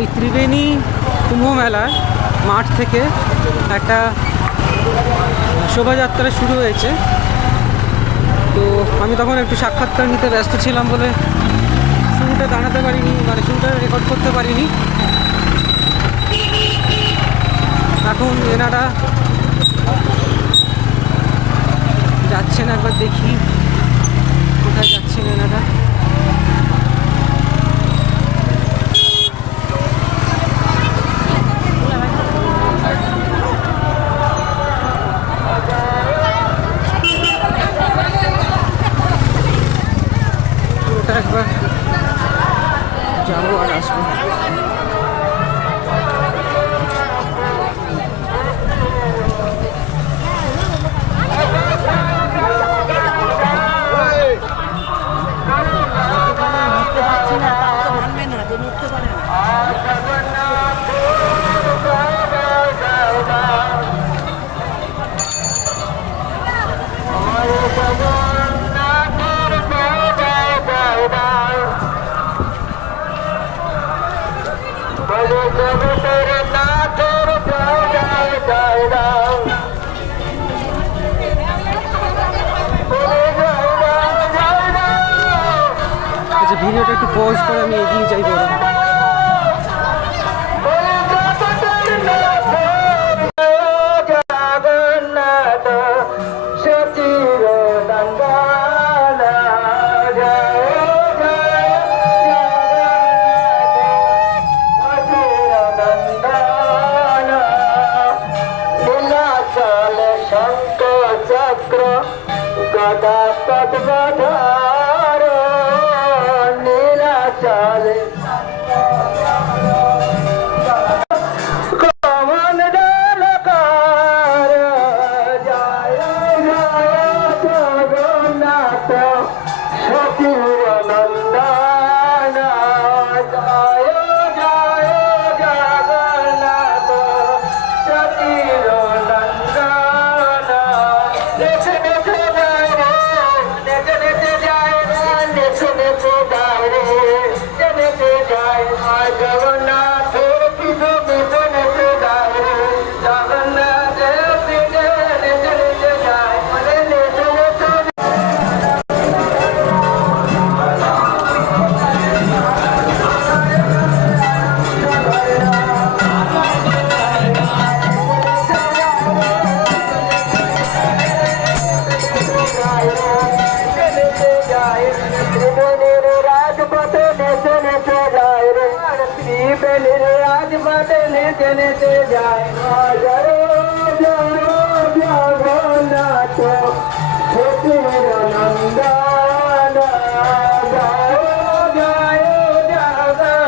ওই ত্রিবেণী কুম্ভ মেলার মাঠ থেকে একটা শোভাযাত্রা শুরু হয়েছে। তো আমি তখন একটু সাক্ষাৎকার নিতে ব্যস্ত ছিলাম বলে শুরুটা দাঁড়াতে পারিনি, মানে শুরুটা রেকর্ড করতে পারিনি। এখন এনারা যাচ্ছেন, একবার দেখি কোথায় যাচ্ছেন এনারা। পুরোটা একবার যাবো আর আসবো। আচ্ছা, ভিডিওটা একটু পজ করে আমি এগিয়ে যাই বরং। राजपथ नेते नेते जाए